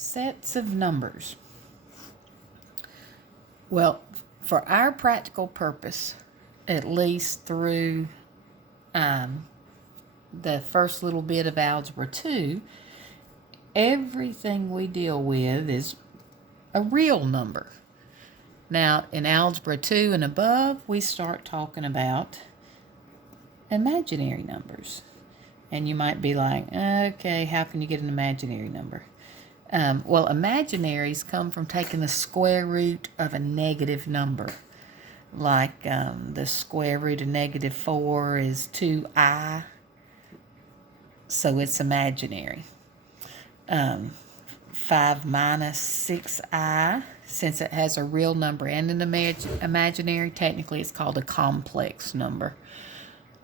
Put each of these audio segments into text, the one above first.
Sets of numbers. Well, for our practical purpose, at least through the first little bit of Algebra 2, everything we deal with is a real number. Now, in Algebra 2 and above, we start talking about imaginary numbers. And you might be like, okay, how can you get an imaginary number? Well, imaginaries come from taking the square root of a negative number. Like the square root of -4 is 2i, so it's imaginary. 5 minus 6i, since it has a real number and an imaginary, technically it's called a complex number.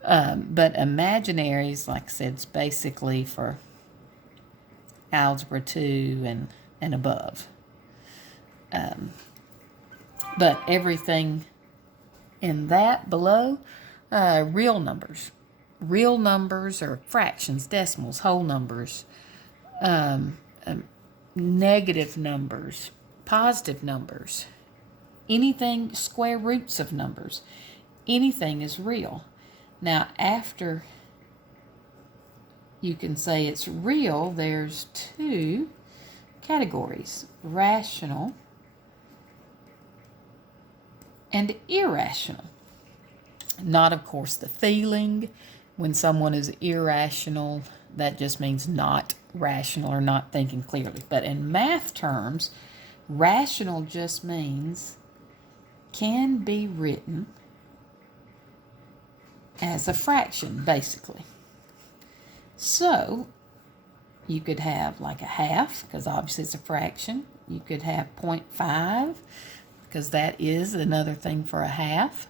But imaginaries, like I said, is basically for Algebra 2 and above. But everything in that below, real numbers. Real numbers are fractions, decimals, whole numbers, negative numbers, positive numbers, anything, square roots of numbers. Anything is real. Now, after you can say it's real, there's two categories: rational and irrational. Not, of course, the feeling. When someone is irrational, that just means not rational or not thinking clearly. But in math terms, rational just means can be written as a fraction, basically. So you could have like a half, because obviously it's a fraction. You could have 0.5, because that is another thing for a half.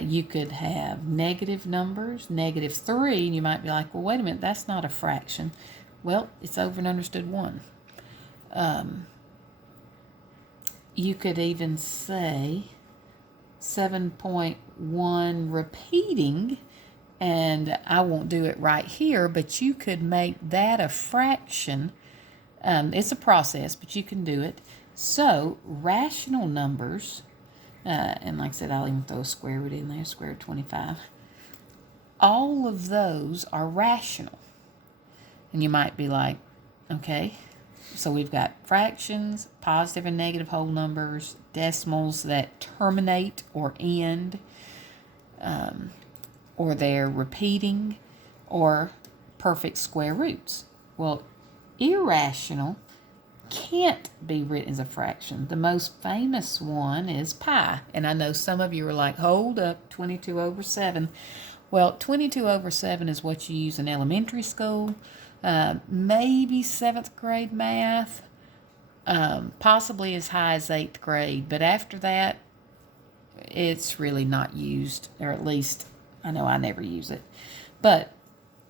You could have negative numbers, -3, and you might be like, well, wait a minute, that's not a fraction. Well, it's over an understood 1. You could even say 7.1 repeating, and I won't do it right here, but you could make that a fraction. It's a process, but you can do it. So, rational numbers, and like I said, I'll even throw a square root in there, square root 25. All of those are rational. And you might be like, okay, so we've got fractions, positive and negative whole numbers, decimals that terminate or end, or they're repeating, or perfect square roots. Well, irrational can't be written as a fraction. The most famous one is pi. And I know some of you are like, hold up, 22/7. Well, 22/7 is what you use in elementary school, maybe 7th grade math, possibly as high as 8th grade. But after that, it's really not used, or at least I know I never use it. But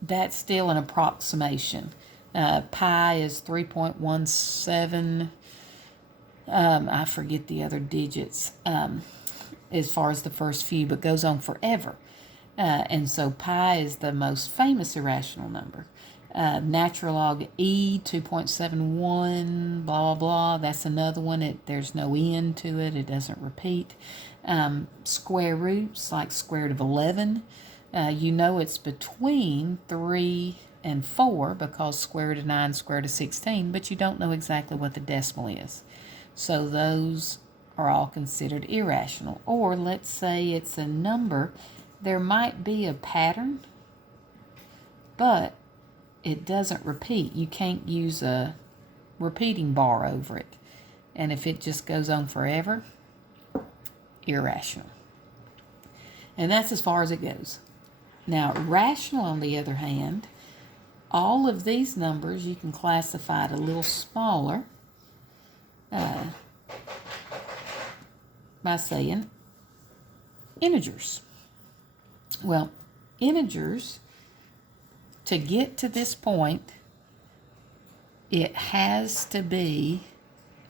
that's still an approximation. Pi is 3.17. I forget the other digits as far as the first few, but goes on forever. And so pi is the most famous irrational number. Natural log E, 2.71, blah, blah, blah. That's another one. There's no end to it. It doesn't repeat. Square roots, like square root of 11. You know it's between 3 and 4 because square root of 9, square root of 16, but you don't know exactly what the decimal is. So those are all considered irrational. Or let's say it's a number. There might be a pattern, but it doesn't repeat. You can't use a repeating bar over it. And if it just goes on forever, irrational. And that's as far as it goes. Now, rational, on the other hand, all of these numbers you can classify it a little smaller by saying integers. Well, integers, to get to this point, it has to be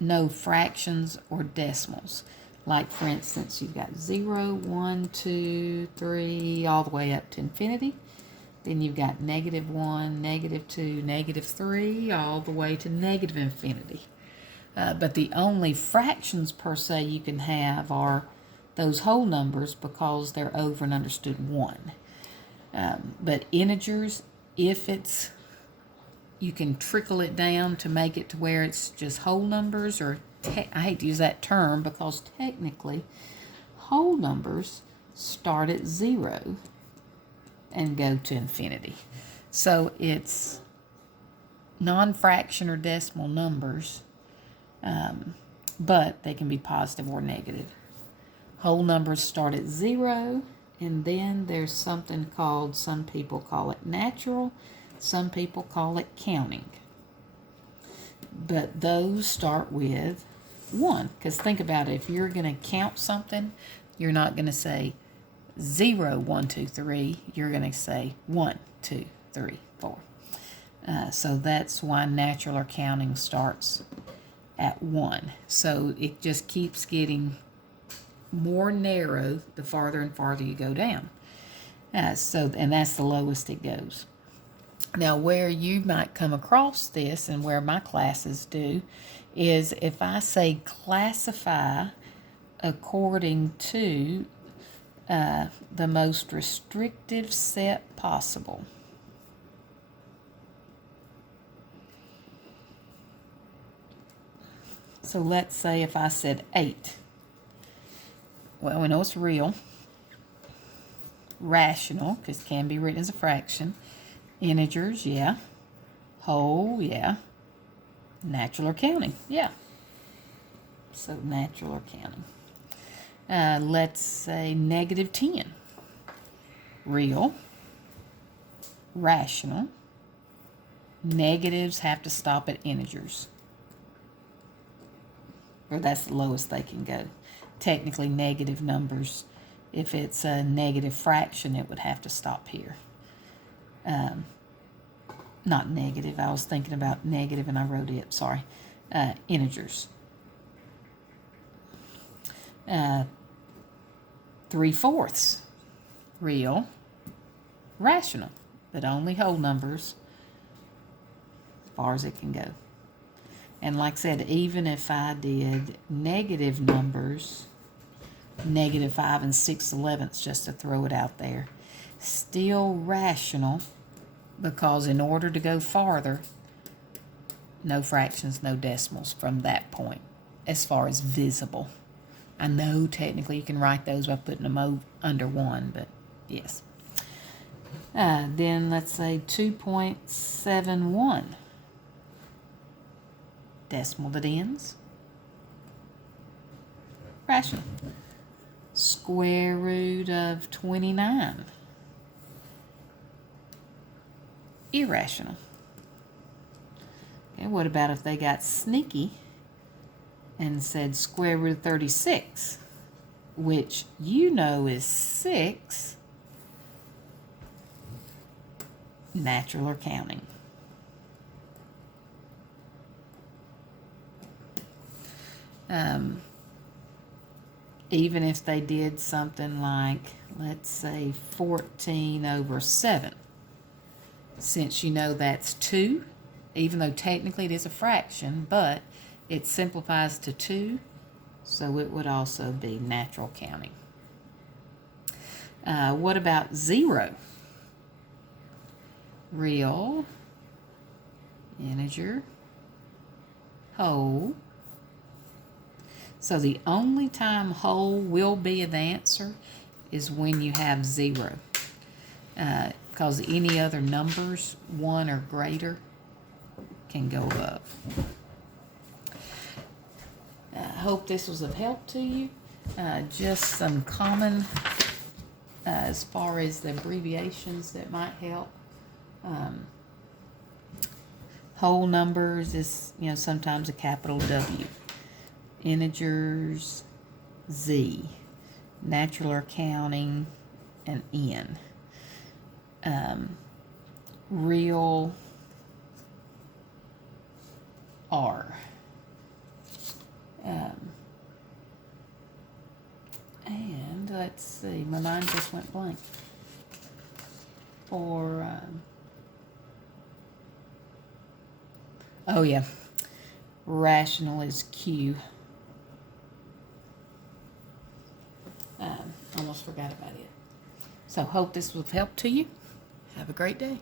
no fractions or decimals. Like, for instance, you've got 0, 1, 2, 3, all the way up to infinity. Then you've got -1, -2, -3, all the way to negative infinity. But the only fractions per se you can have are those whole numbers because they're over and understood 1. But integers, if it's, you can trickle it down to make it to where it's just whole numbers, or I hate to use that term because technically whole numbers start at 0 and go to infinity. So it's non-fraction or decimal numbers, but they can be positive or negative. Whole numbers start at 0, and then there's something called, some people call it natural, some people call it counting. But those start with 1, because think about it, if you're going to count something, you're not going to say 0, 1, 2, 3. You're going to say 1, 2, 3, 4. So that's why natural or counting starts at 1. So it just keeps getting more narrow the farther and farther you go down. And that's the lowest it goes. Now, where you might come across this, and where my classes do, is if I say classify according to the most restrictive set possible. So let's say if I said 8. Well, we know it's real. Rational, because it can be written as a fraction. Integers, yeah. Whole, yeah. Natural or counting, yeah. So natural or counting. Let's say -10. Real. Rational. Negatives have to stop at integers. Or that's the lowest they can go. Technically, negative numbers, if it's a negative fraction, it would have to stop here. Not negative, I was thinking about negative and I wrote it, sorry. Integers. 3/4. Real. Rational, but only whole numbers as far as it can go. And like I said, even if I did negative numbers, -5 and 6/11, just to throw it out there, still rational, because in order to go farther, no fractions, no decimals from that point, as far as visible. I know technically you can write those by putting them under 1, but yes. Then let's say 2.71. Decimal that ends. Rational. Square root of 29. Irrational. Okay, what about if they got sneaky and said square root of 36, which you know is 6, natural or counting? Even if they did something like, let's say 14/7, since you know that's 2, even though technically it is a fraction, but it simplifies to 2, so it would also be natural counting. What about 0? Real, integer, whole. So the only time whole will be an answer is when you have 0. Because any other numbers, 1 or greater, can go above. I hope this was of help to you. Just some common, as far as the abbreviations that might help. Whole numbers is, sometimes a capital W. Integers, Z. Natural or counting, an N. Real, R. And let's see, my mind just went blank. for, oh yeah, rational is Q. Almost forgot about it. So hope this was of help to you. Have a great day.